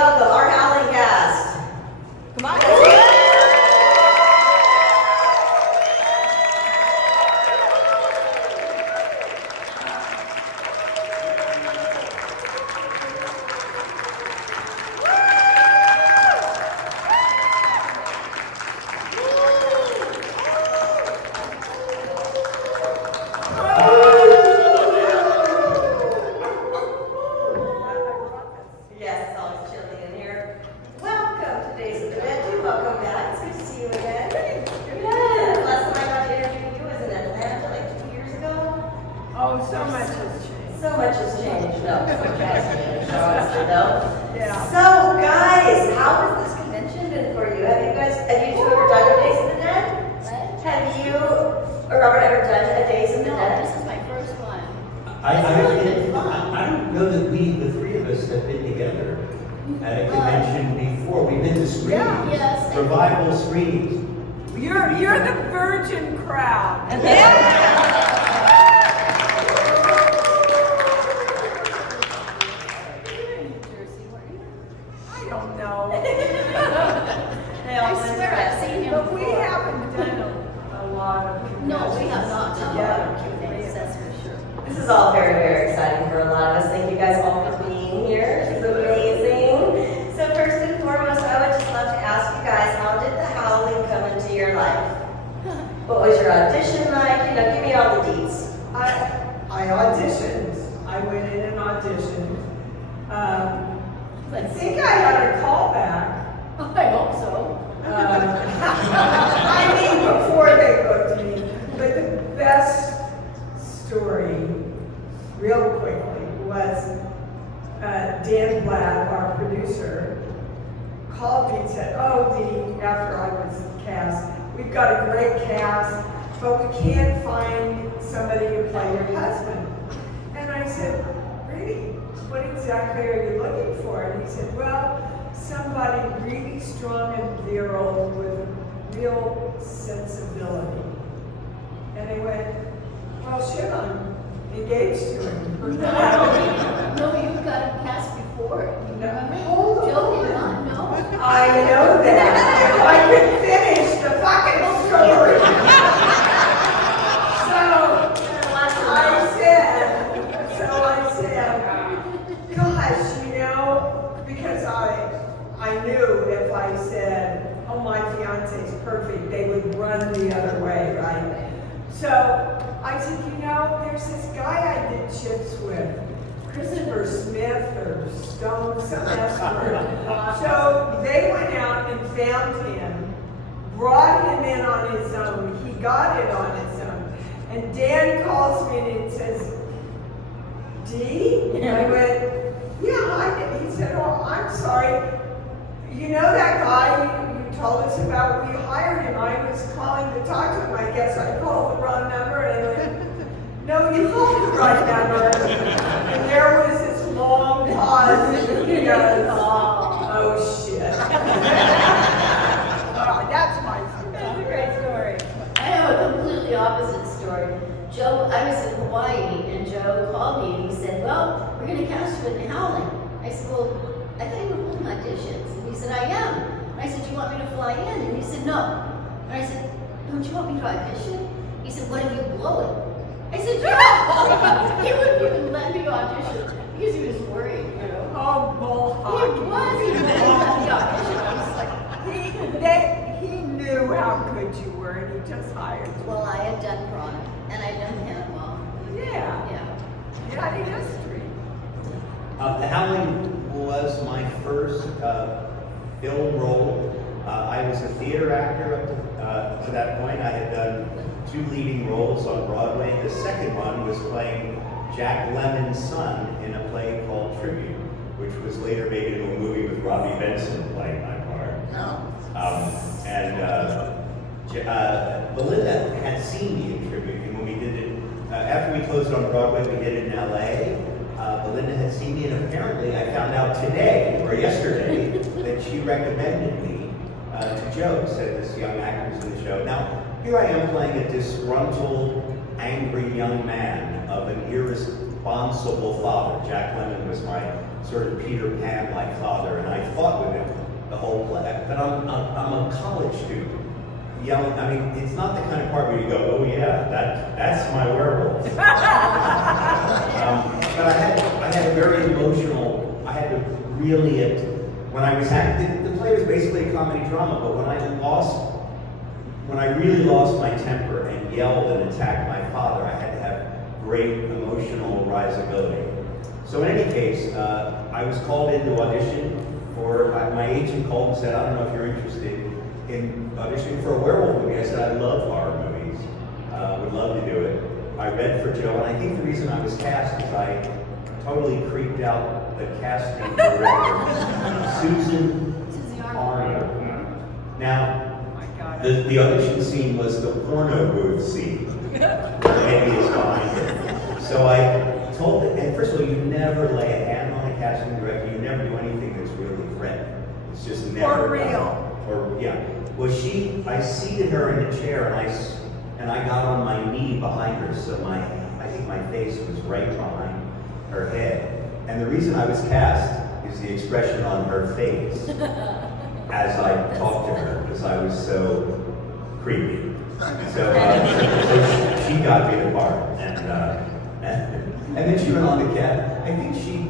welcome our Howling cast. Come on. I don't know that the three of us have been together at a convention before. We've been to screenings, yes, revival screenings. You're the virgin crowd. I don't know. I swear I've seen him But before. we haven't done a lot of. No, we have not done a lot of Q&As, that's for sure. This is all very, very exciting for a lot of us. Thank you guys all for being here. It's amazing. So first and foremost, I would just love to ask you guys, how did the Howling come into your life? What was your audition like? You know, give me all the deets. I auditioned. I went in and auditioned. I think I had a call back. I hope so. I mean, before they booked me. But the best story, real quickly, was Dan Blatt, our producer, called me and said, after I was cast, we've got a great cast, but we can't find somebody to play your husband. And I said, really? What exactly are you looking for? And he said, well, somebody really strong and virile with a real sensibility. And I went, well, shit, I'm engaged to him. No, you've got him cast before. Hold on. Joe did not know. I know that. If I could finish the fucking story. I said, gosh, because I knew if I said, oh, my fiance's perfect, they would run the other way, right? So I said, there's this guy I did chips with, Christopher Smith or Stone, some S word. So they went out and found him, brought him in on his own. He got it on his own. And Dan calls me and says, Dee? And I went, yeah, I did. He said, oh, I'm sorry. You know that guy you told us about? We hired him. I was calling to talk to him. I guess I called the wrong number. And I went, no, you called the right number. And there was this long pause. And he goes, oh shit. That's my story. That's a great story. I have a completely opposite story. Joe, I was in Hawaii, and Joe called me and he said, well, we're going to cast you in Howling. I said, well, I thought you were holding auditions. And he said, I am. And I said, do you want me to fly in? And he said, no. And I said, don't you want me to audition? He said, what if you blow it? I said, yeah. He wouldn't even let me audition because he was worried, Oh, bull He was. He wouldn't let me audition. I was like, he knew how good you were, and he just hired you. well, I had done product, and I'd done Panama. Yeah. Yeah. Yeah, history. The Howling was my first film role. I was a theater actor up to that point. I had done 2 leading roles on Broadway. The second one was playing Jack Lemmon's son in a play called Tribute, which was later made into a movie with Robbie Benson playing my part. Belinda had seen me in Tribute, and when we did it, after we closed on Broadway, we did it in LA. Belinda had seen me, and apparently I found out today, or yesterday, that she recommended me to Joe, said this young actor's in the show. Now, here I am playing a disgruntled, angry young man of an irresponsible father. Jack Lemmon was my sort of Peter Pan-like father, and I fought with him the whole play. But I'm a college student. Yelling, I mean, it's not the kind of part where you go, oh yeah, that's my werewolf. But I had a very emotional, I had to really, when I was acting, the play was basically a comedy drama, but when I really lost my temper and yelled and attacked my father, I had to have great emotional risability. So in any case, I was called in to audition for, my agent called and said, I don't know if you're interested in auditioning for a werewolf movie. I said, I love horror movies, would love to do it. I read for Joe, and I think the reason I was cast is I totally creeped out the casting director, Susan Arnold. Now, the audition scene was the porno booth scene. Maybe it's behind it. So I told them, and first of all, you never lay a hand on a casting director. You never do anything that's really threatening. It's just never For real. done. Or yeah. Well, I seated her in a chair, and I got on my knee behind her, so I think my face was right behind her head. And the reason I was cast is the expression on her face as I talked to her, because I was so creepy. So she got me the part, and then she went on to cast. I think she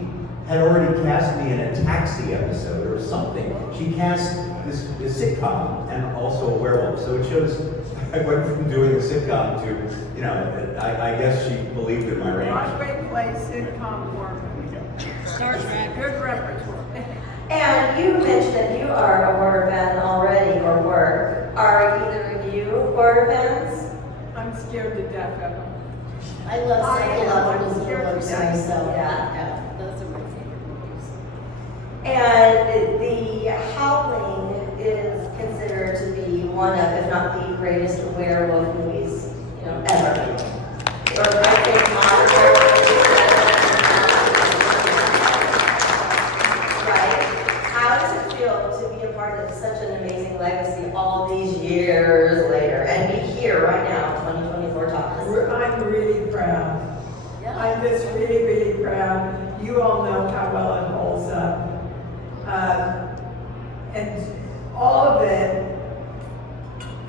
had already cast me in a Taxi episode or something. She cast this sitcom and also a werewolf. So it shows I went from doing a sitcom to, I guess she believed in my range. Broadway play, sitcom, horror movie. Star Trek. Good repertoire. And you mentioned that you are a horror fan already, or were. Are either of you horror fans? I'm scared to death of them. I love I am. psychological I'm scared thrillers to death. myself. Yeah. Those are my favorite movies. And the Howling is considered to be one of, if not the greatest werewolf movies, ever. Or I think modern werewolf. Right? How does it feel to be a part of such an amazing legacy all these years later, and be here right now, 2024 talking? I'm really proud. Yeah. I'm just really, really proud. You all know how well it holds up. And all of it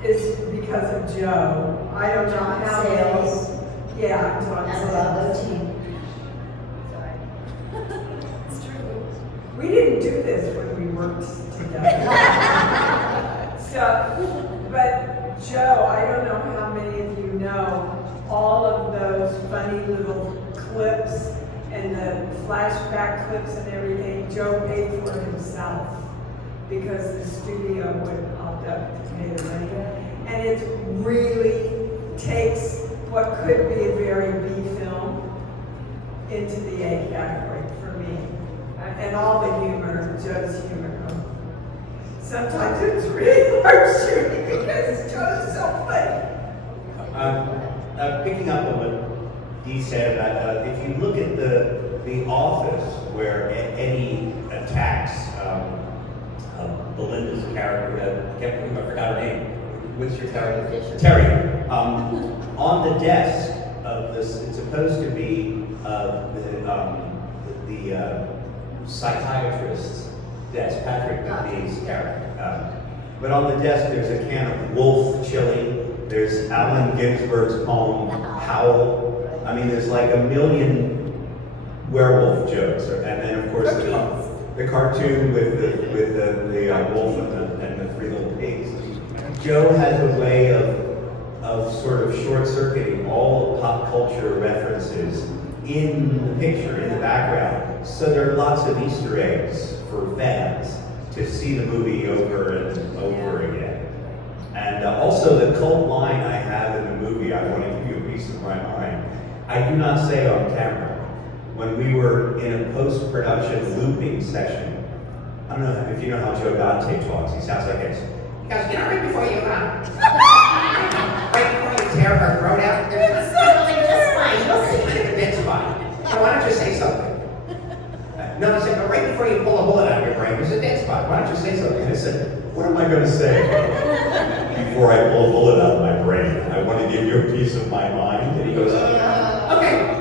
is because of Joe. I don't know how many. Sales. Yeah, I'm talking And sales. Bravo team. Sorry. It's true. We didn't do this when we worked together. But Joe, I don't know how many of you know all of those funny little clips and the flashback clips and everything. Joe paid for himself because the studio wouldn't opt up to pay the money. And it really takes what could be a very B film into the A category for me. And all the humor, Joe's humor. Sometimes it's really hard shooting because Joe's so funny. Picking up on what Dee said about, if you look at the Office, where Eddie attacks Belinda's character, I forgot her name. What's your character? Terry. On the desk of this, it's supposed to be the psychiatrist's desk, Patrick Dee's character. But on the desk, there's a can of Wolf chili. There's Allen Ginsberg's poem, Howl. I mean, there's like a million werewolf jokes. And then, of course, the cartoon with the wolf and the three little pigs. Joe has a way of sort of short-circuiting all pop culture references in the picture, in the background. So there are lots of Easter eggs for fans to see the movie over and over again. And also the cult line I have in the movie, I want to give you a piece of my mind. I do not say on camera. When we were in a post-production looping session, I don't know if you know how Joe Dante talks. He sounds like this. He goes, right before you tear her throat out, there's a dead spot. So why don't you say something? No, I said, but right before you pull a bullet out of your brain, there's a dead spot. Why don't you say something? I said, what am I going to say before I pull a bullet out of my brain? I want to give you a piece of my mind. And he goes, okay.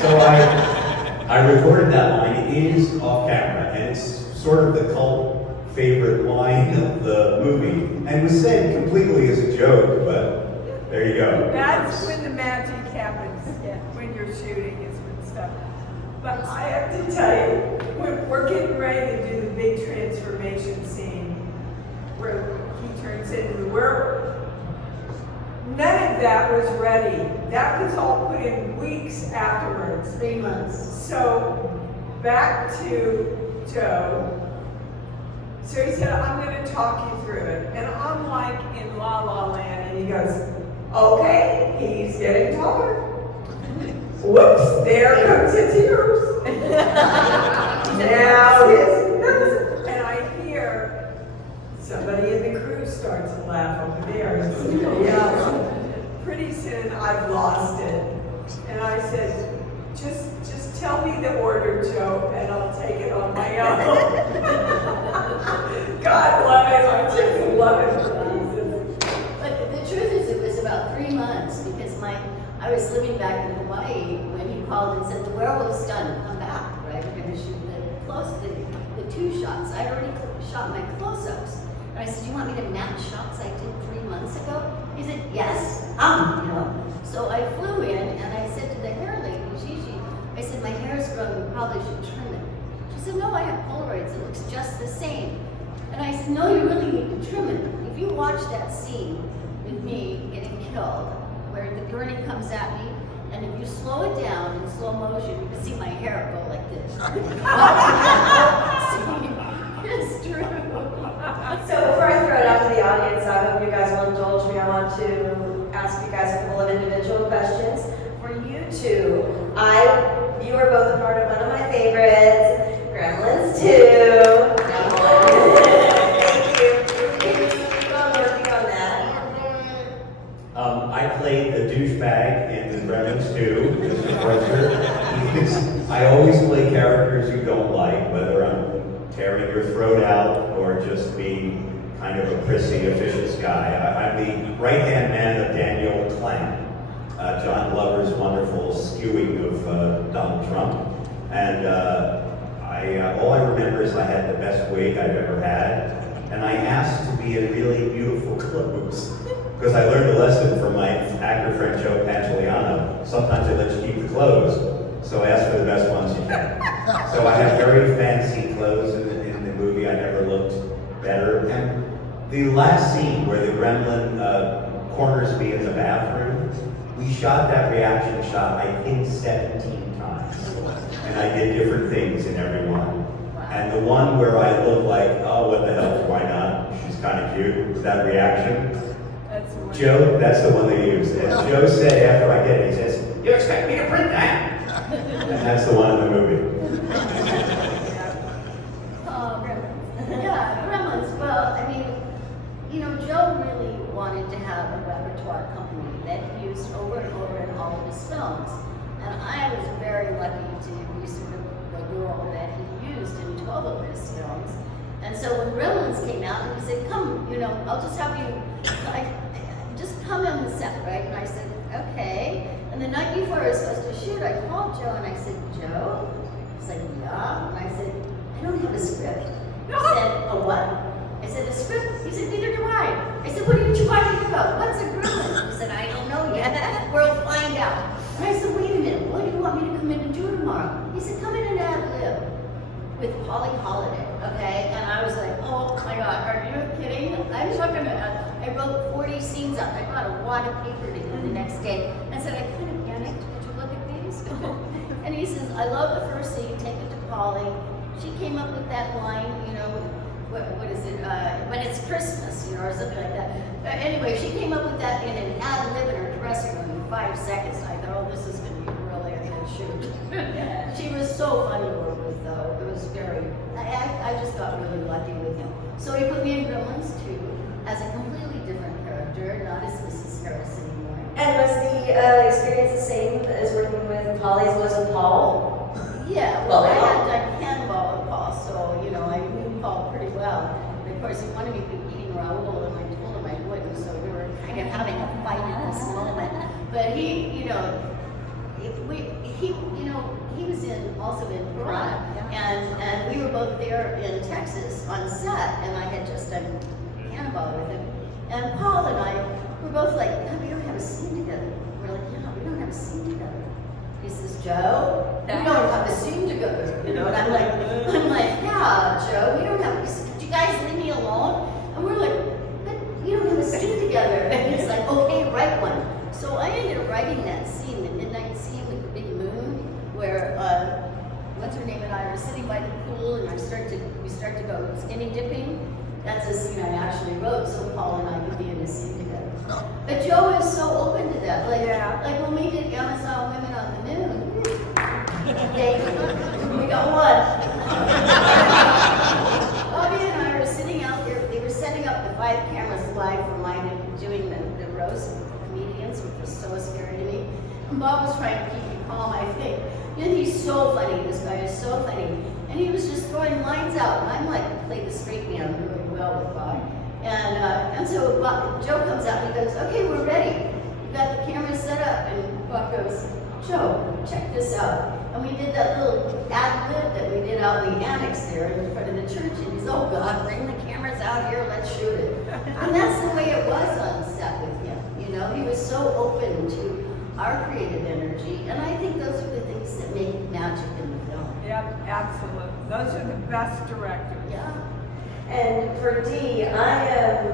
So I recorded that line is off camera, and it's sort of the cult favorite line of the movie, and was said completely as a joke, but there you go. That's when the magic happens, when you're shooting is when stuff. But I have to tell you, we're getting ready to do the big transformation scene where he turns into the werewolf. None of that was ready. That was all put in weeks afterwards. 3 months. So back to Joe. So he said, I'm going to talk you through it. And I'm like in La La Land, and he goes, okay, he's getting taller. Whoops, there comes his ears. Now his nose. And I hear somebody in the crew starts to laugh over there. Yeah. Pretty soon I've lost it. And I said, just tell me the order, Joe, and I'll take it on my own. God love it. I just love it for pieces. But the truth is, it was about 3 months because I was living back in Hawaii when he called and said, the werewolf's done, come back, right? We're going to shoot the 2 shots. I already shot my close-ups. And I said, you want me to match shots I did 3 months ago? He said, yes, you know. So I flew in and I said to the hair lady, Gigi, I said, my hair's grown, we probably should trim it. She said, no, I have Polaroids, it looks just the same. And I said, no, you really need to trim it. If you watch that scene with me getting killed, where the gurney comes at me, and if you slow it down in slow motion, you can see my hair go like this. It's true. So before I throw it out to the audience, I hope you guys will indulge me. I want to ask you guys a couple of individual questions. For you two, you are both a part of one of my favorites, Gremlins 2. Thank you. Keep on working on that. I played the douchebag in the Gremlins 2, Mr. Archer. I always play characters you don't like, whether I'm tearing your throat out or just being kind of a prissy, officious guy. I'm the right-hand man of Daniel Clan, John Glover's wonderful skewing of Donald Trump. And all I remember is I had the best wig I've ever had, and I asked to be in really beautiful clothes. Because I learned a lesson from my actor friend Joe Pantoliano. Sometimes they let you keep the clothes, so ask for the best ones you can. So I had very fancy clothes in the movie. I never looked better. And the last scene where the gremlin corners me in the bathroom, we shot that reaction shot, I think, 17 times. And I did different things in every one. And the one where I look like, oh, what the hell, why not? She's kind of cute. That reaction. Joe, that's the one they used. And Joe said after I did it, he says, you expect me to print that? And that's the one in the movie. Yeah, Gremlins. Well, I mean, you know, Joe really wanted to have a repertoire company that he used over and over in all of his films. And I was very lucky to be sort of the girl that he used in 12 of his films. And so when Gremlins came out, he said, come, you know, I'll just have you, just come on the set, right? And I said, okay. And the night before I was supposed to shoot, I called Joe and I said, Joe? He said, yeah. And I said, I don't have a script. He said, a what? I said, a script? He said, neither do I. I said, what did you want to about? What's a gremlin? He said, I don't know yet. We'll find out. And I said, wait a minute, what do you want me to come in and do tomorrow? He said, come in and ad-lib with Holly Holiday, okay? And I was like, oh my God, are you kidding? I'm not gonna, I wrote 40 scenes up. I brought a wad of paper to him the next day. I said, I kind of panicked. Did you look at these? And he says, I love the first scene, take it to Polly. She came up with that line, you know, what is it, when it's Christmas, you know, or something like that. Anyway, she came up with that in an ad-lib in her dressing room in 5 seconds. I thought, oh, this is going to be really a good shoot. She was so fun to work with, though. It was very, I just got really lucky with him. So he put me in Gremlins 2 as a completely different character, not as Mrs. Harris anymore. And was the experience the same as working with Polly as was with Paul? Yeah, well, I had done cannonball with Paul, so, you know, I knew Paul pretty well. And of course, he wanted me to be eating Raoul, and I told him I wouldn't, so we were kind of having a fight at this moment. But he, you know, he was also in Picardo, and we were both there in Texas on set, and I had just done Hannibal with him, and Paul and I were both like, no, we don't have a scene together. We're like, yeah, we don't have a scene together. He says, Joe, we don't have a scene together, and I'm like, yeah, Joe, we don't have. He said, could you guys leave me alone? And we're like, but we don't have a scene together. And he's like, okay, write one. So I ended up writing that scene, the midnight scene with the big moon, where what's her name and I were sitting by the pool, and we start to go skinny dipping. That's a scene I actually wrote, so Paul and I could be in a scene together. But Joe is so open to that. Like when we did Amazon Women on the Moon, we got one. Bobby and I were sitting out there. They were setting up the 5 cameras live for mine and doing the roast of the comedians, which was so scary to me. And Bob was trying to keep me calm, I think. And he's so funny. This guy is so funny. And he was just throwing lines out. And I'm like, played the straight man really well with Bob. And so Joe comes out and he goes, okay, we're ready. We got the camera set up. And Bob goes, Joe, check this out. And we did that little ad-lib that we did out in the annex there in front of the church. And he's, oh God, bring the cameras out here, let's shoot it. And that's the way it was on set with him. He was so open to our creative energy. And I think those are the things that make magic in the film. Yep, absolutely. Those are the best directors. Yeah. And for Dee, I have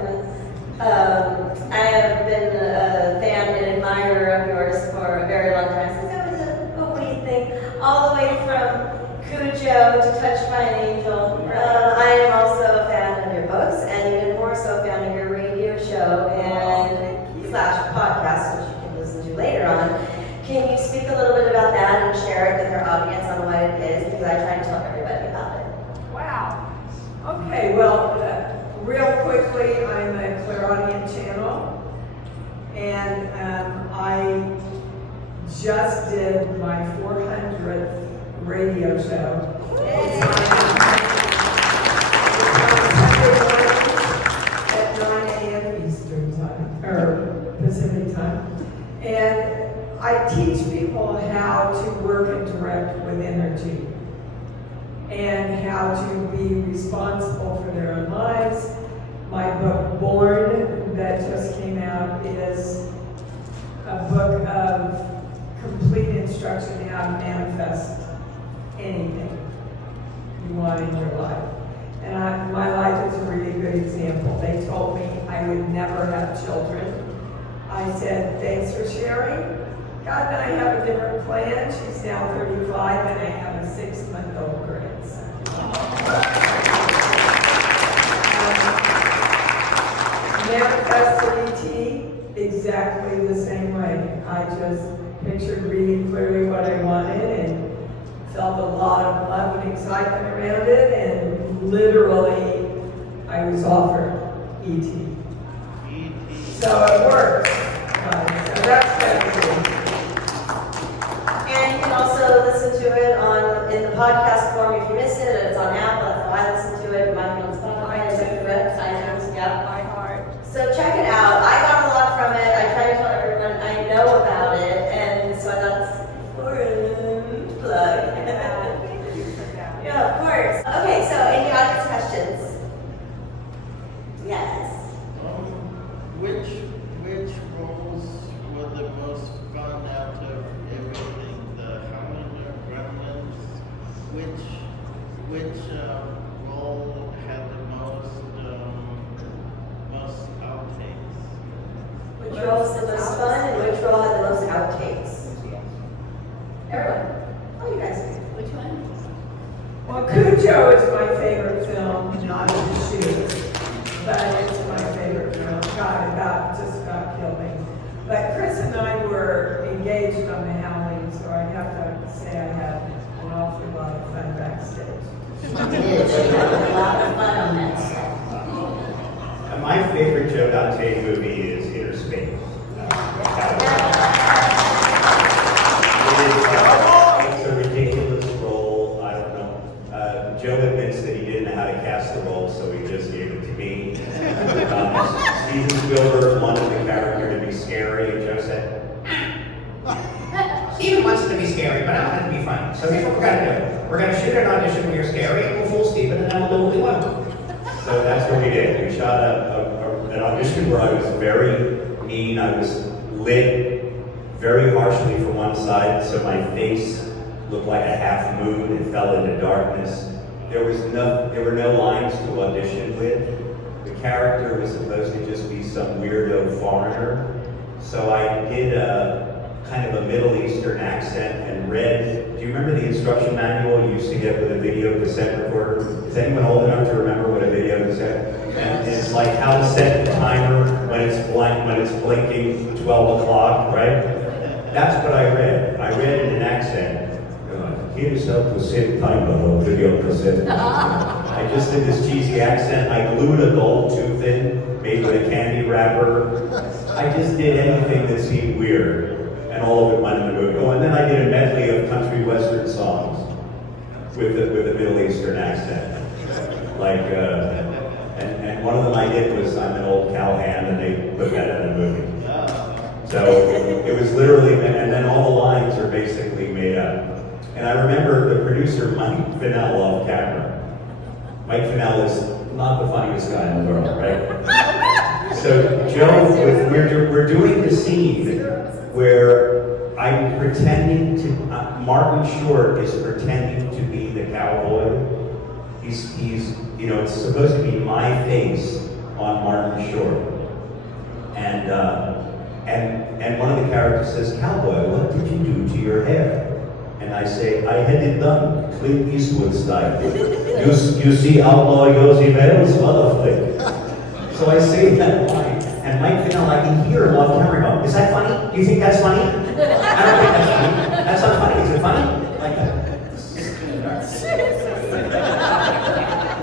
been a fan and admirer of yours for a very long time, since I was a wee thing, all the way from Cujo to Touched by an Angel. I am also a fan of your books, and even more so a fan of your radio show and / podcast, which you can listen to later on. Can you speak a little bit about that and share it with our audience on what it is? Because I try to tell everybody about it. Wow. Okay, well, real quickly, I'm a clairaudient channel, and I just did my 400th radio show. It's on Sunday mornings at 9 a.m. Eastern time, or Pacific time. And I teach people how to work and direct with energy, and how to be responsible for their own lives. My book, Born, that just came out, is a book of complete instruction how to manifest anything you want in your life. And my life is a really good example. They told me I would never have children. I said, thanks for sharing. God and I have a different plan. She's now 35, and I have a 6-month-old grandson. Manifested ET, exactly the same way. I just pictured really clearly what I wanted and felt a lot of love and excitement around it, and literally I was offered ET. So it works. So that's good. And you can also listen to it in the podcast form if you miss it. It's on Apple. That's how I listen to it. It might be on Spotify. iTunes. Yep. My heart. So check it out. I got a lot from it. I try to tell everyone I know about it, and so I thought it's important plug. Thank you for that. Yeah, of course. Okay, so any audience questions? Yes. Which roles were the most fun out of everything? The Howling or Gremlins? Which role had the most outtakes? Which role was the most fun, and which role had the most outtakes? Everyone. Oh, you guys do. Which one? Well, Cujo is my favorite film, not to shoot, but it's my favorite film. God, just about killed me. But Chris and I were engaged on the Howling, so I'd have to say I had an awful lot of fun backstage. She did. She had a lot of fun on that set. My favorite Joe Dante movie is Inner Space. It's a ridiculous role. I don't know. Joe admits that he didn't know how to cast the role, so he just gave it to me. Steven Spielberg wanted the character to be scary, and Joe said, Steven wants to fine. So here's what we're gonna do. We're gonna shoot an audition where you're scary and we'll fool Steven and then we'll do what we want. So that's what we did. We shot an audition where I was very mean. I was lit very harshly from one side, so my face looked like a half moon. It fell into darkness. There were no lines to audition with. The character was supposed to just be some weirdo foreigner. So I did kind of a Middle Eastern accent and read. Do you remember the instruction manual you used to get with a video cassette recorder? Is anyone old enough to remember what a video cassette? And it's like how to set the timer when it's blinking 12 o'clock, right? That's what I read. I read in an accent. Here's how to set timer on video cassette. I just did this cheesy accent. I glued a gold tooth in, made with a candy wrapper. I just did anything that seemed weird, and all of it went in the movie. Oh, and then I did a medley of country western songs with a Middle Eastern accent. Like, and one of them I did was I'm an old cowhand, and they put that in the movie. So it was literally, and then all the lines are basically made up. And I remember the producer, Mike Fennell, off camera. Mike Fennell is not the funniest guy in the world, right? So Joe, we're doing the scene where I'm pretending to, Martin Short is pretending to be the cowboy. He's it's supposed to be my face on Martin Short. And one of the characters says, "Cowboy, what did you do to your hair?" And I say, "I had it done, Clint Eastwood style. You see Outlaw Yossi Vale's mother flick." So I say that line, and Mike Fennell, I can hear him off camera go, "Is that funny? Do you think that's funny?" "I don't think that's funny. That's not funny. Is it funny?" Like that.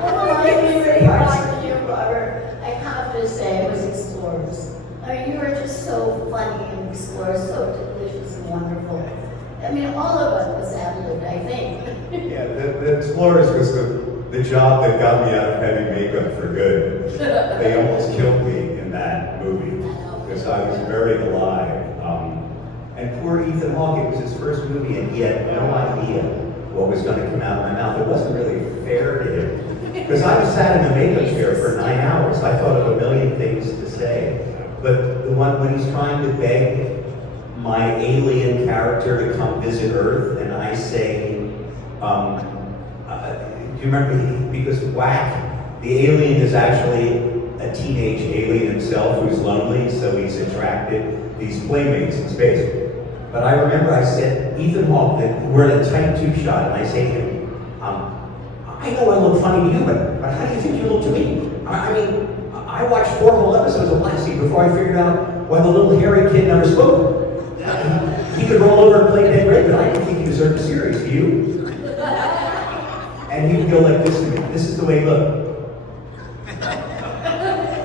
One of my favorite parts of you, Robert, I have to say, was Explorers. I mean, you were just so funny in Explorers, so delicious and wonderful. I mean, all of us was ad-libbed, I think. Yeah, the Explorers was the job that got me out of heavy makeup for good. They almost killed me in that movie because I was very alive. And poor Ethan Hawke, it was his first movie and he had no idea what was going to come out of my mouth. It wasn't really fair to him because I was sat in the makeup chair for 9 hours. I thought of a million things to say. But the one when he's trying to beg my alien character to come visit Earth, and I say, do you remember, because Whack, the alien is actually a teenage alien himself who's lonely, so he's attracted these playmates in space. But I remember I said, Ethan Hawke, we're in a tight tube shot, and I say to him, I know I look funny to you, but how do you think you look to me? I mean, I watched 4 whole episodes of Balaski before I figured out why the little hairy kid never spoke. He could roll over and play dead great, but I didn't think he deserved a series. Do you? And he would go like this to me. This is the way he looked.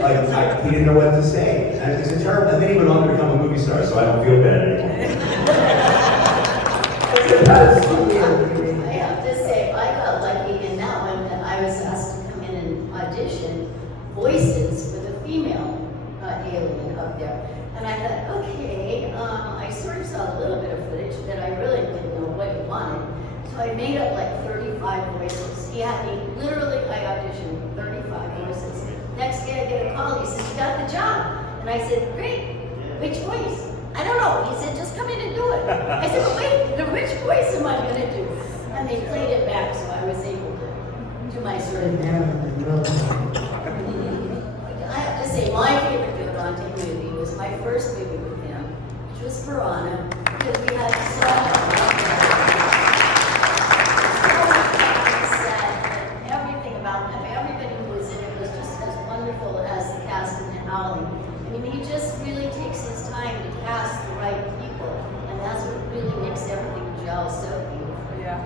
Like, he didn't know what to say. And it's a terrible, and then he went on to become a movie star, so I don't feel bad anymore. I have to say, I got lucky in that one that I was asked to come in and audition voices for the female alien up there. And I thought, okay, I sort of saw a little bit of footage, but I really didn't know what he wanted. So I made up like 35 voices. He had me, literally, I auditioned 35 voices. Next day I get a call, he says, "You got the job." And I said, "Great, which voice?" "I don't know." He said, "Just come in and do it." I said, "But wait, which voice am I going to do?" And they played it back, so I was able to do my sort of Marilyn Monroe. I have to say, my favorite Bill Dante movie was my first movie with him, which was Piranha, because we had so much set, and everything about him, everybody who was in it was just as wonderful as the cast in Howling. I mean, he just really takes his time to cast the right people, and that's what really makes everything gel so beautiful. Yeah.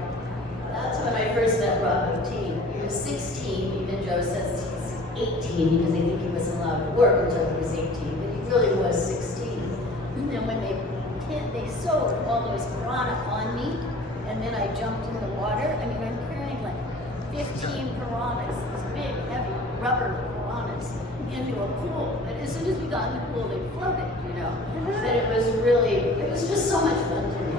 That's when I first met Rob O'T. He was 16, even Joe says he's 18 because they think he wasn't allowed to work until he was 18, but he really was 16. And when they sewed all those piranha on me, and then I jumped in the water, I mean, I'm carrying like 15 piranhas, these big, heavy rubber piranhas, into a pool. But as soon as we got in the pool, they floated, you know. But it was just so much fun to me.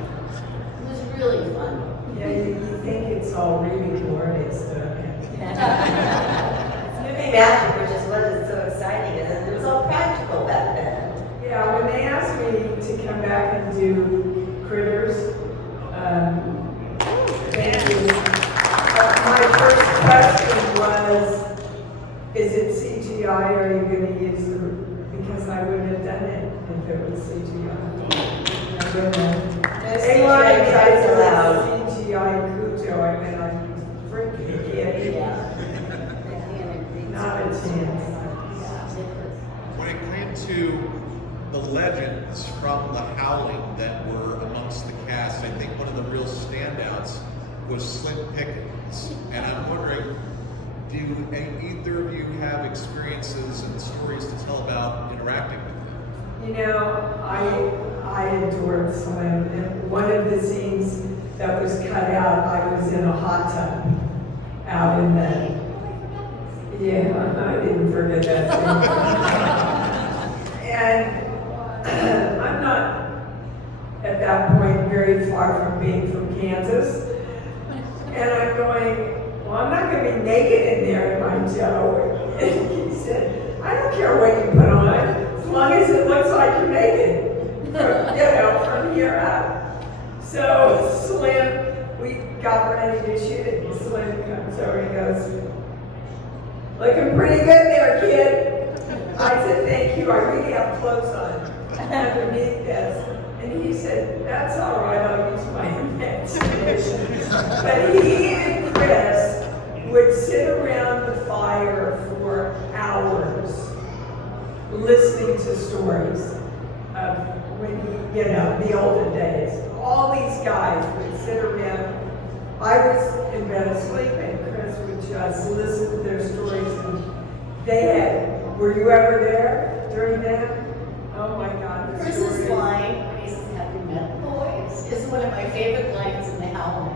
It was really fun. Yeah, you think it's all really glorious, don't you? It's movie magic, which is what is so exciting, and it was all practical back then. Yeah, when they asked me to come back and do Critters, thank you. My first question was, is it CGI or are you going to use the, because I wouldn't have done it if it was CGI. I wouldn't have. No They CGI wanted me kids to allowed. CGI Cujo, I mean, I'm freaking kidding. Yeah. Not a chance. When it came to the legends from the Howling that were amongst the cast, I think one of the real standouts was Slim Pickens. And I'm wondering, do either of you have experiences and stories to tell about interacting with him? You know, I adored Slim. And one of the scenes that was cut out, I was in a hot tub out in the, yeah, I didn't forget that scene. And I'm not at that point very far from being from Kansas. And I'm going, well, I'm not going to be naked in there, am I, Joe? And he said, I don't care what you put on, as long as it looks like you're naked, from here up. So Slim, we got ready to shoot it, and Slim comes over and he goes, looking pretty good there, kid. I said, thank you, I really have clothes on underneath this. And he said, that's all right, I'll use my imagination. But he and Chris would sit around the fire for hours listening to stories of when he, the olden days. All these guys would sit around. I was in bed asleep and Chris would just listen to their stories. And they had, were you ever there during that? Oh my God. the Chris's stories. line, when he says, have you met the boys, is one of my favorite lines in the Howling.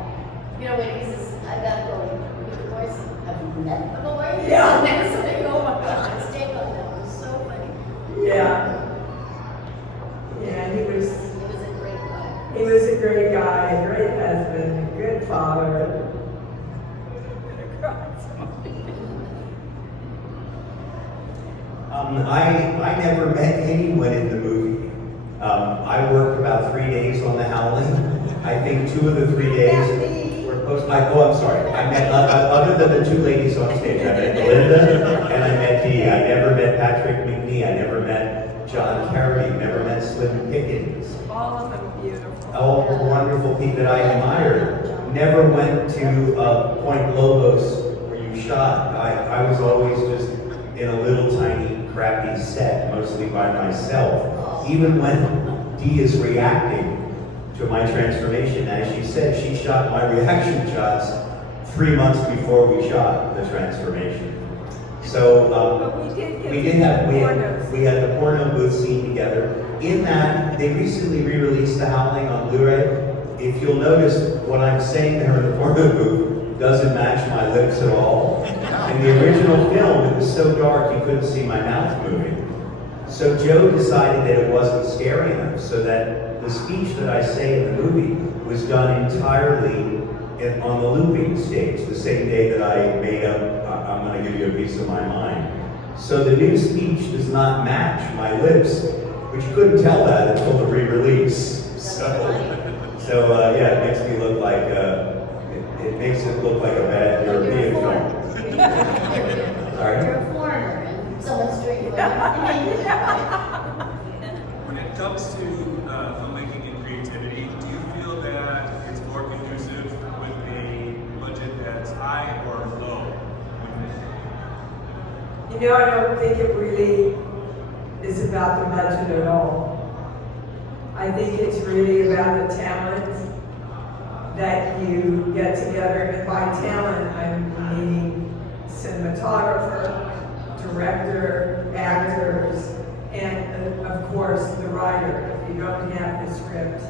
You know, when he says, I gotta go with the boys, have you met the boys? Yeah. And then something, oh my God, his take on that was so funny. Yeah. Yeah, It was a great guy. he was a great guy, a great husband, a good father. I never met anyone in the movie. I worked about 3 days on the Howling. I think 2 of the 3 days were post. I'm sorry. I met other than the 2 ladies on stage. I met Belinda and I met Dee. I never met Patrick McNee. I never met John Carey. Never met Slim Pickens. All of them beautiful. All the wonderful people that I admired. Never went to Point Lobos where you shot. I was always just in a little tiny crappy set, mostly by myself. Even when Dee is reacting to my transformation, as she said, she shot my reaction shots 3 months before we shot the transformation. So But we did get we to had the the porno booth scene together. In that, they recently re-released The Howling on Blu-ray. If you'll notice, what I'm saying there in the porno booth doesn't match my lips at all. In the original film, it was so dark you couldn't see my mouth moving. So Joe decided that it wasn't scary enough, so that the speech that I say in the movie was done entirely on the looping stage, the same day that I made up, I'm going to give you a piece of my mind. So the new speech does not match my lips, but you couldn't tell that until the re-release. So yeah, it makes me look like, it makes it look like a bad European film. Sorry? You're a foreigner and someone's drinking. When it comes to filmmaking and creativity, do you feel that it's more conducive with a budget that's high or low? You know, I don't think it really is about the budget at all. I think it's really about the talent that you get together. And by talent, I'm meaning cinematographer, director, actors, and of course the writer. If you don't have the script,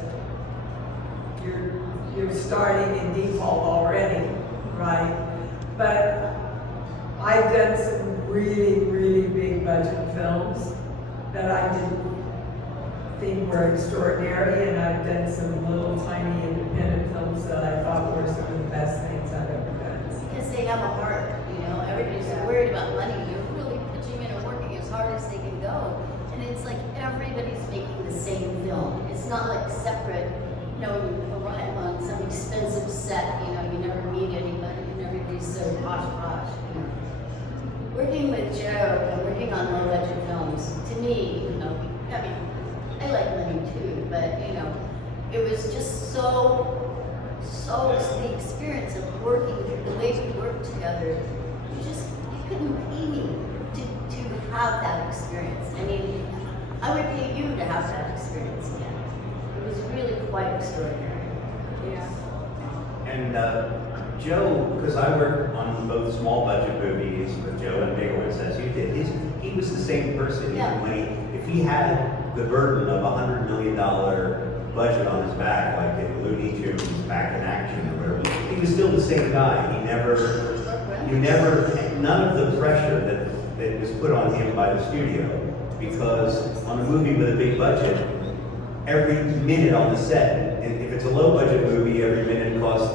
you're starting in default already, right? But I've done some really, really big budget films that I didn't think were extraordinary, and I've done some little tiny independent films that I thought were some of the best things I've ever done. Because they have a heart, you know, everybody's so worried about money. They're really pitching in and working as hard as they can go. And it's like everybody's making the same film. It's not like separate, you know, you arrive on some expensive set, you know, you never meet anybody and everybody's so posh, you know. Working with Joe and working on low budget films, to me, you know, I mean, I like money too, but you know, it was just so the experience of working, the way we worked together, you couldn't pay me to have that experience. I mean, I would pay you to have that experience again. It was really quite extraordinary. Yeah. And Joe, because I worked on both small budget movies with Joe and bigger ones as you did, he was the same person. Yeah. Even when if he had the burden of $100 million budget on his back, like in Looney Tunes Back in Action or whatever, he was still the same guy. None of the pressure that was put on him by the studio, because on a movie with a big budget, every minute on the set, and if it's a low budget movie, every minute costs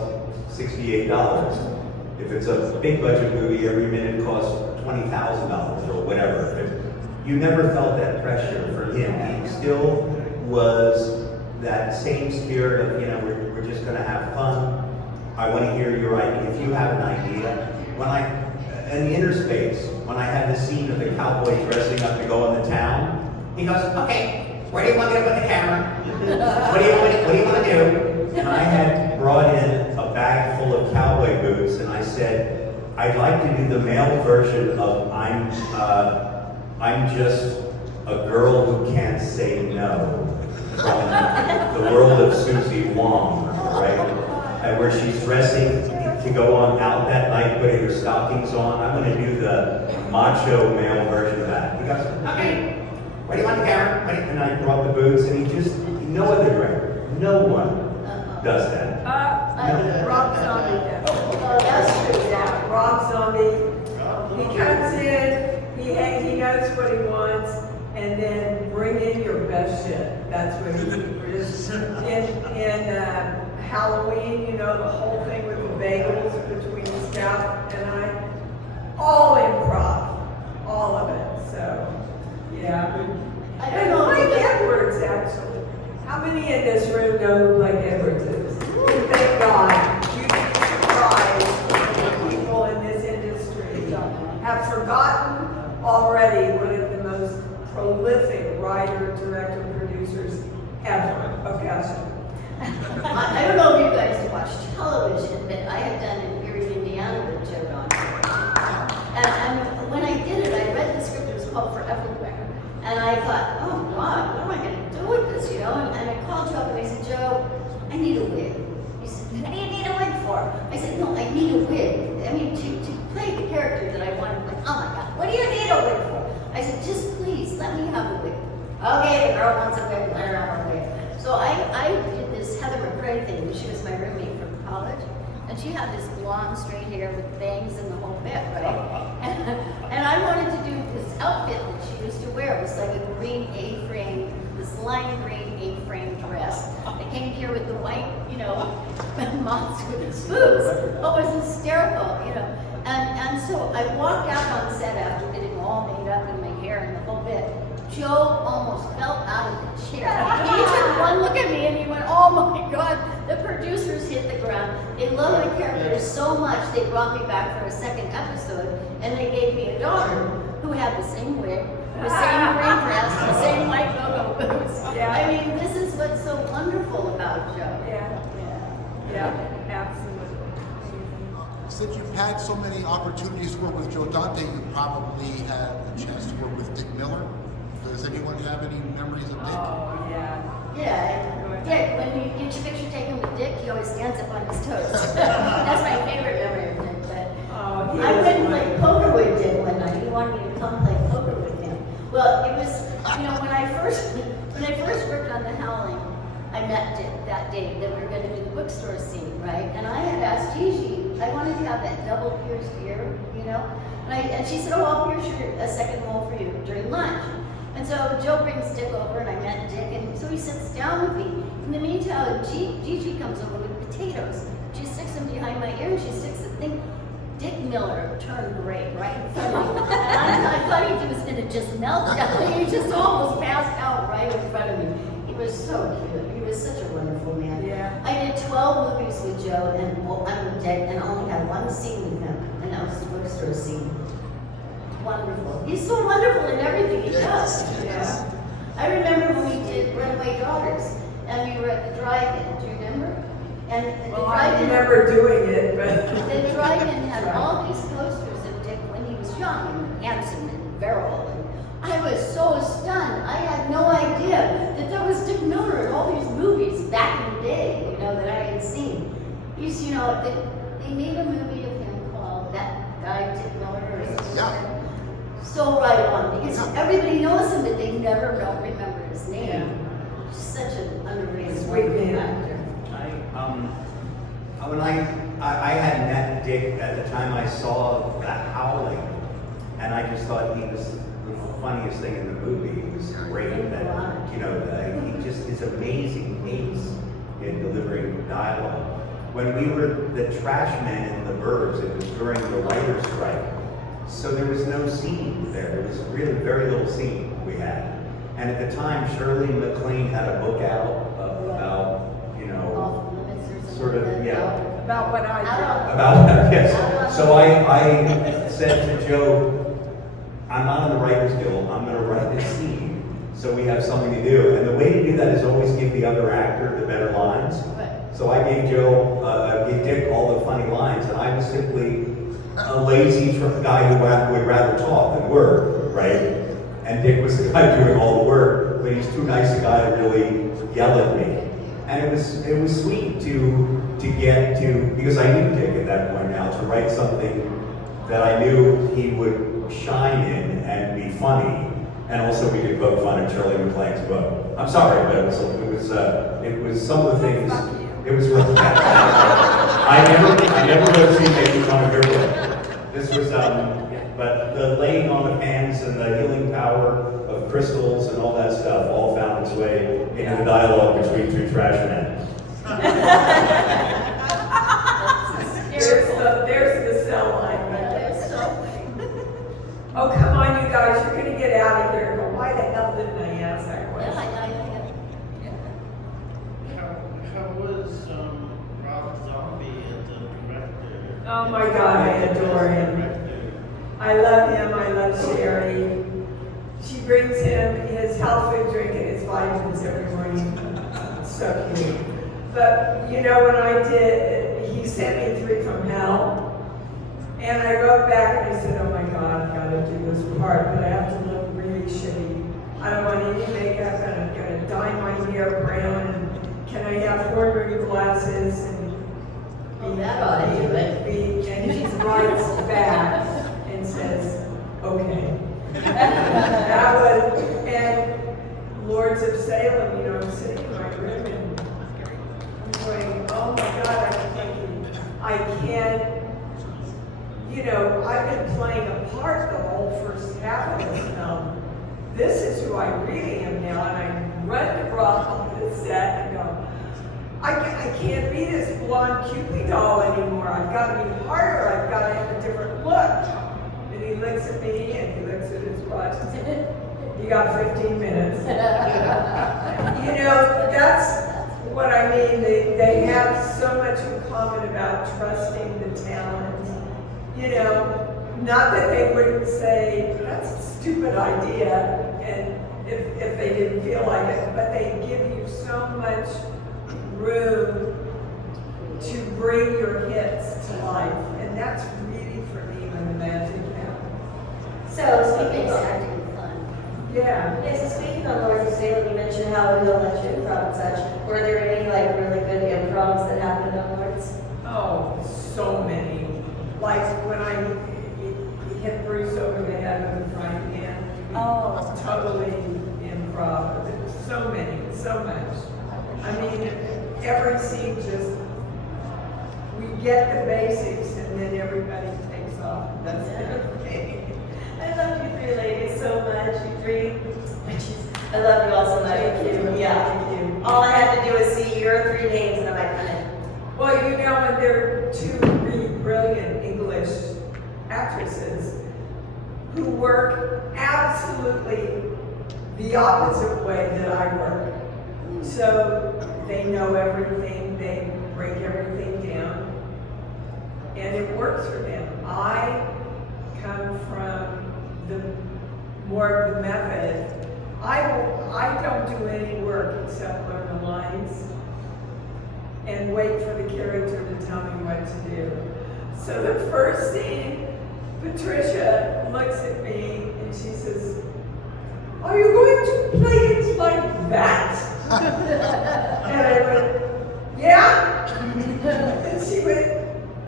$68. If it's a big budget movie, every minute costs $20,000 or whatever. You never felt that pressure from him. He still was that same spirit of, you know, we're just going to have fun. I want to hear your idea. If you have an idea, in the interspace, when I had the scene of the cowboy dressing up to go in the town, he goes, okay, where do you want me to put the camera? What do you want to do? And I had brought in a bag full of cowboy boots, and I said, I'd like to do the male version of I'm just a girl who can't say no, from the world of Susie Wong, right? And where she's dressing to go on out that night, putting her stockings on. I'm going to do the macho male version of that. He goes, okay, where do you want the camera? And I brought the boots, and no other director, no one does that. Rob Zombie does. Oh, that's true. Yeah, Rob Zombie. He comes in, he knows what he wants, and then bring in your best shit. That's what he is. In Halloween, you know, the whole thing with the bagels between Scout and I, all improv, all of it. So, yeah. I don't And know. Blake Edwards, actually. How many in this room know who Blake Edwards is? Thank God. You'd be surprised when people in this industry have forgotten already one of the most prolific writer, director, producers ever. Okay. I don't know if you guys watch television, but I have done in Erie, Indiana with Joe Don. And when I did it, I read the script, it was called For Everywhere. And I thought, oh God, what am I going to do with this, you know? And I called Joe up and I said, Joe, I need a wig. He said, what do you need a wig for? I said, no, I need a wig. I mean, to play the character that I wanted. Like, oh my God, what do you need a wig for? I said, just please, let me have a wig. Okay, the girl wants a wig, let her have a wig. So I did this Heather McRae thing. She was my roommate from college. And she had this blonde straight hair with bangs and the whole bit, right? And I wanted to do this outfit that she used to wear. It was like a green A-frame, this lime green A-frame dress. It came here with the white, you know, moths with its boots. Oh, it was hysterical, you know. And so I walked out on set after getting all made up in my hair and the whole bit. Joe almost fell out of the chair. He took one look at me and he went, oh my God, the producers hit the ground. They love my character so much, they brought me back for a second episode and they gave me a daughter who had the same wig, the same green dress, the same white go-go boots. Yeah. I mean, this is what's so wonderful about Joe. Yeah, absolutely. Since you've had so many opportunities to work with Joe Dante, you probably had a chance to work with Dick Miller. Does anyone have any memories of Dick? Oh, yeah. Yeah, Dick, when you get your picture taken with Dick, he always stands up on his toes. That's my favorite memory of Dick. But Oh, he I was went and my- played poker with Dick one night. He wanted me to come play poker with him. Well, it was, you know, when I first worked on The Howling, I met Dick that day that we were going to do the bookstore scene, right? And I had asked Gigi, I wanted to have that double pierced ear, you know? And she said, oh, I'll pierce a second hole for you during lunch. And so Joe brings Dick over, and I met Dick, and so he sits down with me. In the meantime, Gigi comes over with potatoes. She sticks them behind my ear, and she sticks the thing. Dick Miller turned gray right in front of me. And I thought he was going to just melt down. He just almost passed out right in front of me. He was so cute. He was such a wonderful man. Yeah. I did 12 movies with Joe, and I'm with Dick, and only had one scene with him, and that was the bookstore scene. Wonderful. He's so wonderful in everything he does. Yeah. I remember when we did Runaway Daughters, and we were at the drive-in. Do you remember? And the Well, I drive-in. remember doing it, but. The drive-in had all these posters of Dick when he was young and handsome and virile. And I was so stunned. I had no idea that there was Dick Miller in all these movies back in the day, you know, that I had seen. He's, you know, they made a movie of him called That Guy Dick Miller or something like that. So right on, because everybody knows him, but they never don't remember his name. Yeah. Such an underrated Sweet man. actor. When I had met Dick at the time I saw The Howling, and I just thought he was the funniest thing in the movie. He was great. And, you know, he just his amazing pace in delivering dialogue. When we were the trash men in the Burbs, it was during the writer's strike, so there was no scene there. There was really very little scene we had. And at the time, Shirley MacLaine had a book out about, you know, Off limits or something. sort of, like that. yeah. About what I did. About that, yes. So I said to Joe, I'm not in the Writers Guild, I'm gonna write this scene, so we have something to do. And the way to do that is always give the other actor the better lines. Right. So I gave gave Dick all the funny lines, and I was simply a lazy guy who would rather talk than work, right? And Dick was the guy doing all the work, but he's too nice a guy to really yell at me. And it was sweet to get to, because I knew Dick at that point now, to write something that I knew he would shine in and be funny, and also we could poke fun at Shirley MacLaine's book. I'm sorry, but it was some of the things. It was really bad. I never would see making fun of your book. This was but the laying on of hands and the healing power of crystals and all that stuff all found its way into the dialogue between two trash men. There's the cell line. Oh, come on, you guys, you're gonna get out of here. But why the hell didn't I ask that question? How was Rob Zombie as a director? Oh my God, I adore him. I love him, I love Sherry. She brings him his health food drink and his vitamins every morning. So cute. But you know, when I did, he sent me 3 from Hell. And I wrote back and I said, oh my God, I've got to do this part, but I have to look really shitty. I don't want any makeup, and I'm going to dye my hair brown, and can I have horn-rimmed glasses? And Oh, that ought to do it. and he writes back and says, okay. That was, and Lords of Salem, you know, I'm sitting in my room and I'm going, oh my God, I can't, you know, I've been playing a part the whole first half of this film. This is who I really am now, and I run across on the set and go, I can't be this blonde Cupid doll anymore. I've got to be harder. I've got to have a different look. And he looks at me and he looks at his watch and says, you got 15 minutes. You know, that's what I mean. They have so much in common about trusting the talent. You know, not that they wouldn't say, that's a stupid idea, and if they didn't feel like it, but they give you so much room to bring your hits to life. And that's really, for me, when the magic happens. So It speaking makes of, acting fun. Yeah. so speaking of Lords of Salem, you mentioned how he'll let you improv and such. Were there any like really good improvs that happened on Lords? Oh, so many. Like when I hit Bruce over the head with a frying pan. Oh. Totally improv. So many, so much. I mean, every scene just, we get the basics and then everybody takes off. That's everything. I love you 3 ladies so much. You 3 I love you all so much. Thank you. Yeah. Thank you. All I had to do was see your 3 names and I'm like, I'm in. Well, you know, and they're 2 really brilliant English actresses who work absolutely the opposite way that I work. So they know everything, they break everything down, and it works for them. I come from the more of the method. I don't do any work except learn the lines and wait for the character to tell me what to do. So the first scene, Patricia looks at me and she says, "Are you going to play it like that?" And I went, "Yeah." And she went,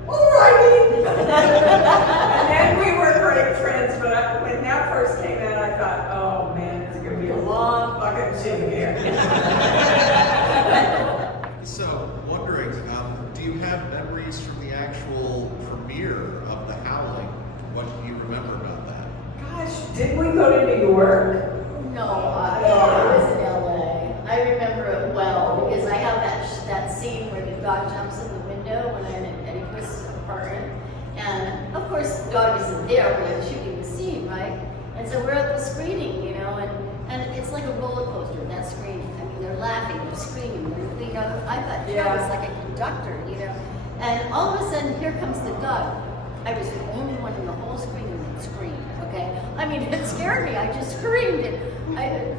"Alrighty." And then we were great friends, but when that first came out, I thought, oh man, it's gonna be a long fucking shoot here. So, wondering, do you have memories from the actual premiere of The Howling? What do you remember about that? Gosh, didn't we go to New York? No, I was in LA. I remember it well because I have that scene where the dog jumps in the window when I'm in Eddie Chris's apartment. And of course, the dog isn't there when I'm shooting the scene, right? And so we're at the screening, you know, and it's like a roller coaster, that screening. I mean, they're laughing, they're screaming, you know, I thought Joe was like a conductor, you know. And all of a sudden, here comes the dog. I was the only one in the whole screening that screamed, okay? I mean, it scared me, I just screamed. A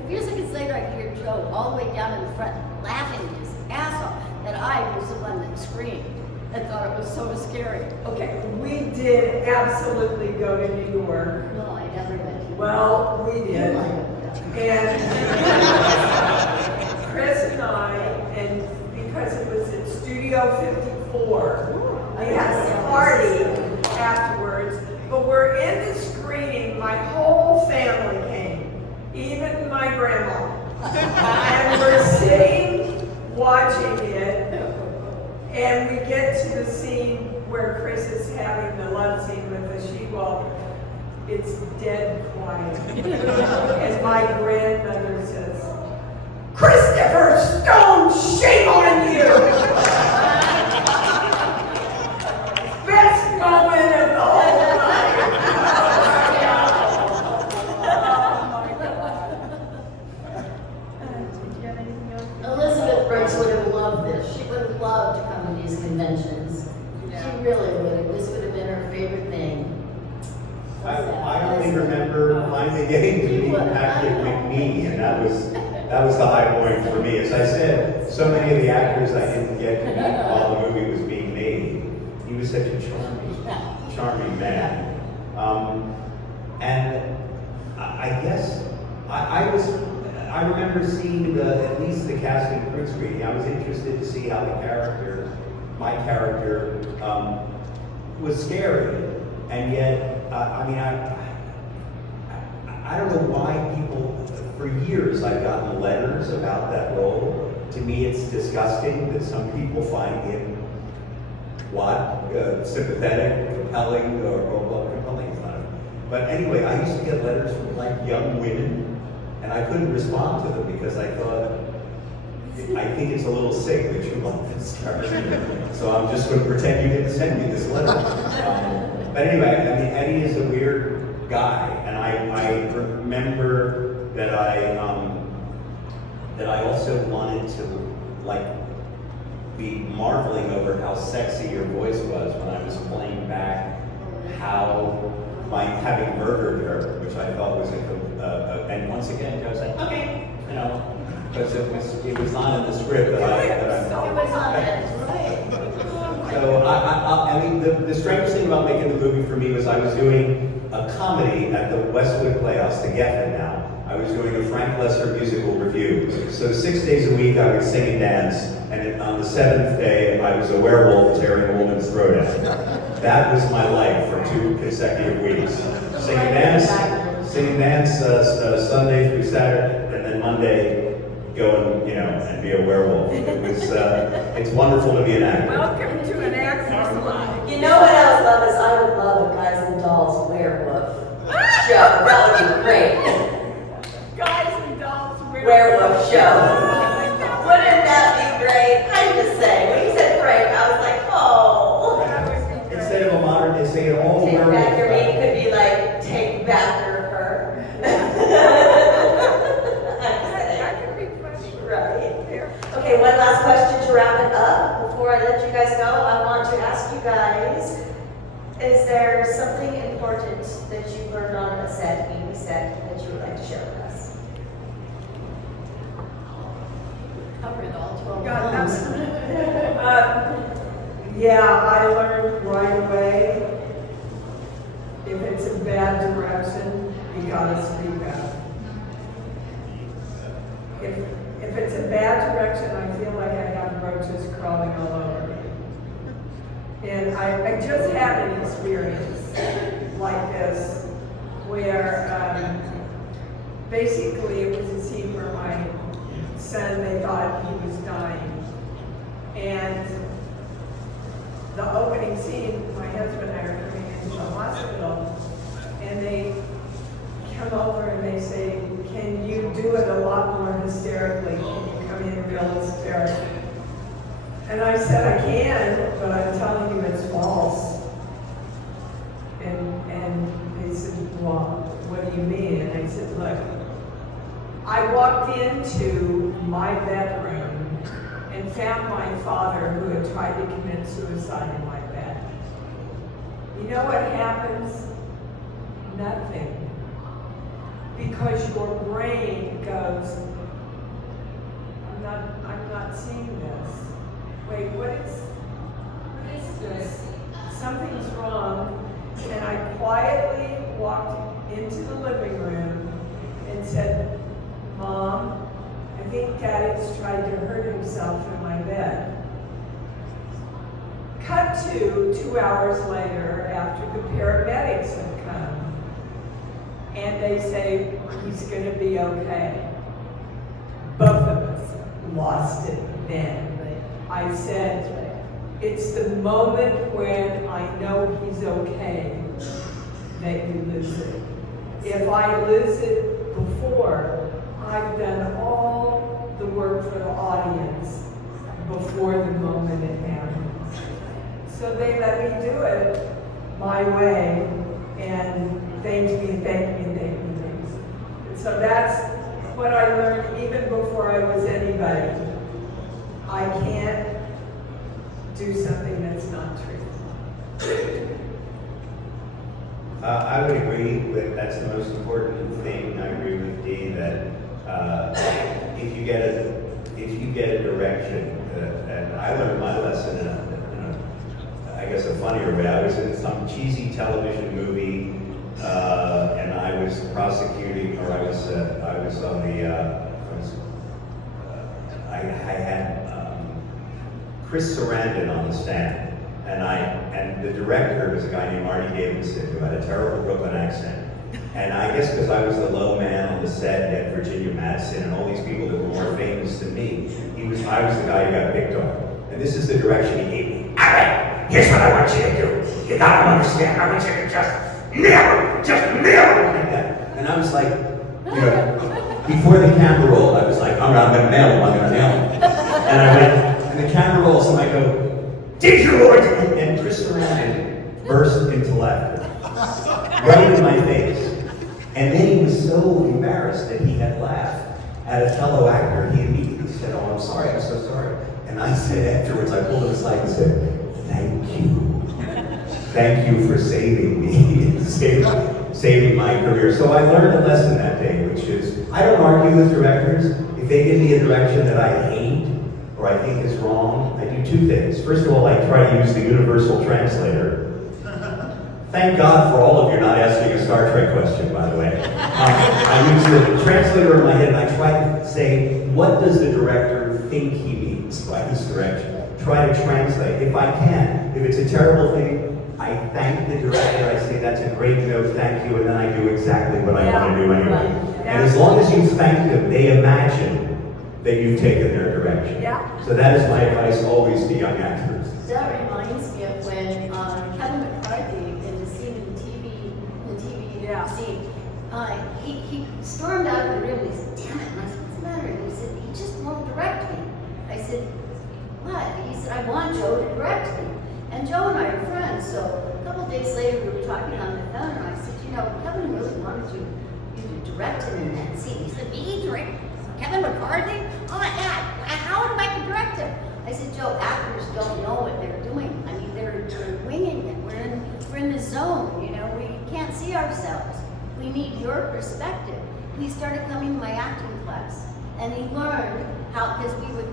few seconds later, I could hear Joe all the way down in the front laughing his ass off that I was the one that screamed and thought it was so scary. Okay, we did absolutely go to New York. No, I never went to Well, we did. And Chris and I, and because it was at Studio 54, we had a party afterwards, but we're in the screening, my whole family came, even my grandma. And we're sitting watching it, and we get to the scene where Chris is having the love scene with the she-wolf. It's dead quiet. And my grandmother says, "Christopher Stone, shame on you!" Best moment of the whole night. Elizabeth Brooks would have loved this. She would have loved to come to these conventions. She really would have. This would have been her favorite thing. I only remember finally getting to meet Patrick McNee, and that was the high point for me. As I said, so many of the actors I didn't get to meet while the movie was being made. He was such a charming man. And I guess I remember seeing at least the cast and crew screening. I was interested to see how my character, was scary, and yet. I don't know why people, for years I've gotten letters about that role. To me it's disgusting that some people find him, sympathetic, compelling, or compelling is not. But anyway, I used to get letters from like young women, and I couldn't respond to them because I thought, I think it's a little sick that you love this character. So I'm just going to pretend you didn't send me this letter. But anyway, I mean, Eddie is a weird guy, and I remember that I also wanted to like be marveling over how sexy your voice was when I was playing back how by having murdered her, which I thought was and once again Joe said, okay, you know, because it was not in the script that I It was on that, right? So I mean, the strangest thing about making the movie for me was I was doing a comedy at the Westwood Playhouse, the Geffen now. I was doing a Frank Lesser musical review. So 6 days a week I would sing and dance, and on the 7th day I was a werewolf tearing a woman's throat out. That was my life for 2 consecutive weeks. Sing and dance Sunday through Saturday, and then Monday go and be a werewolf. It was, it's wonderful to be an actor. Welcome to an actor's life. You know what I would love is I would love a Guys and Dolls werewolf show. That would be great. Guys and Dolls werewolf. show. Wouldn't that be great? I'm just saying, when you said Frank, I was like, oh. Instead of a modern day saying all Take werewolf. back your meat could be like, take back your fur. That could be funny. Right. Okay, one last question to wrap it up. Before I let you guys go, I want to ask you guys, is there something important that you've learned on a set, EB set, that you would like to share with us? Covered all 12 God, months. Yeah, I learned right away, if it's a bad direction, you gotta speak up. If it's a bad direction, I feel like I have roaches crawling all over me. And I just had an experience like this where basically it was a scene where my son, they thought he was dying. And the opening scene, my husband and I are coming into the hospital, and they come over and they say, can you do it a lot more hysterically? Can you come in real hysterical? And I said, I can, but I'm telling you it's false. And they said, well, what do you mean? And I said, look, I walked into my bedroom and found my father who had tried to commit suicide in my bed. You know what happens? Nothing. Because your brain goes, I'm not seeing this. Wait, what is this? Something's wrong. And I quietly walked into the living room and said, Mom, I think Daddy's tried to hurt himself in my bed. Cut to 2 hours later after the paramedics have come. And they say, he's going to be okay. Both of us lost it then. I said, it's the moment when I know he's okay that you lose it. If I lose it before, I've done all the work for the audience before the moment it happens. So they let me do it my way, and thank me. So that's what I learned even before I was anybody. I can't do something that's not true. I would agree with that's the most important thing. I agree with Dee that if you get a direction, and I learned my lesson in I guess a funnier way. I was in some cheesy television movie, and I was prosecuting, or I was on the. I had Chris Sarandon on the stand, and the director was a guy named Marty Davidson who had a terrible Brooklyn accent. And I guess because I was the low man on the set, you had Virginia Madsen and all these people that were more famous than me. I was the guy who got picked on. And this is the direction he gave me. All right, here's what I want you to do. You gotta understand, I want you to just nail it like that. And I was like, before the camera rolled, I was like, I'm gonna nail him, I'm gonna nail him. And I went, and the camera rolls, and I go, did you? And Chris Sarandon burst into laughter, right in my face. And then he was so embarrassed that he had laughed at a fellow actor. He immediately said, oh, I'm sorry, I'm so sorry. And I said afterwards, I pulled him aside and said, thank you. Thank you for saving me, saving my career. So I learned a lesson that day, which is, I don't argue with directors. If they give me a direction that I hate, or I think is wrong, I do two things. First of all, I try to use the universal translator. Thank God for all of you not asking a Star Trek question, by the way. I use the translator in my head and I try to say, what does the director think he means by this direction? Try to translate, if I can. If it's a terrible thing, I thank the director, I say, that's a great joke, thank you, and then I do exactly what I want to do anyway. And as long as you thank them, they imagine that you've taken their direction. Yeah. So that is my advice always to young actors. That reminds me of when Kevin McCarthy, in the scene in the TV Yeah. scene, he stormed out of the room and he said, damn it, am I supposed the matter? And he said, he just won't direct me. I said, what? He said, I want Joe to direct me. And Joe and I are friends, so a couple of days later we were talking on the phone, and I said, you know, Kevin really wanted you to direct him in that scene. He said, me direct? Kevin McCarthy? Oh my God, how am I to direct him? I said, Joe, actors don't know what they're doing. I mean, they're winging it. We're in the zone, you know, we can't see ourselves. We need your perspective. He started coming to my acting class, and he learned how, because we would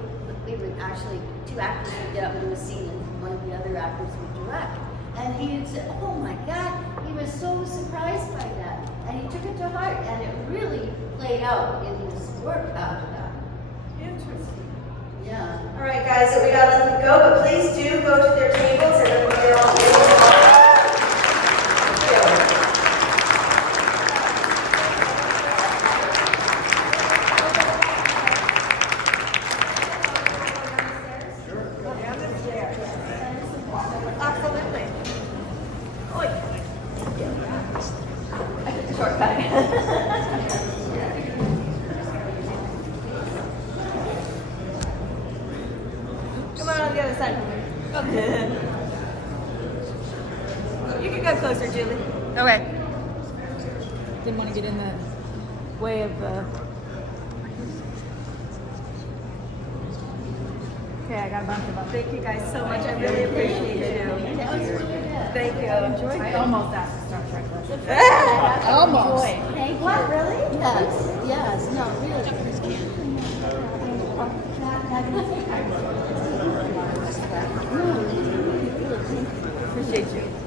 actually, two actors would get up and do a scene, and one of the other actors would direct. And he had said, oh my God, he was so surprised by that. And he took it to heart, and it really played out in his work after that. Interesting. Yeah. All right, guys, so we gotta let them go, but please do go to their tables and then they're all tables. Absolutely. Come on the other side. Okay. You can go closer, Julie. Okay. Didn't want to get in the way of the. Okay, I got a bunch of them. Thank you guys so much. I really appreciate you. That was really good. Thank you. I almost asked to start Trek. Almost. Thank you. What, really? Yes, no, really. Appreciate you.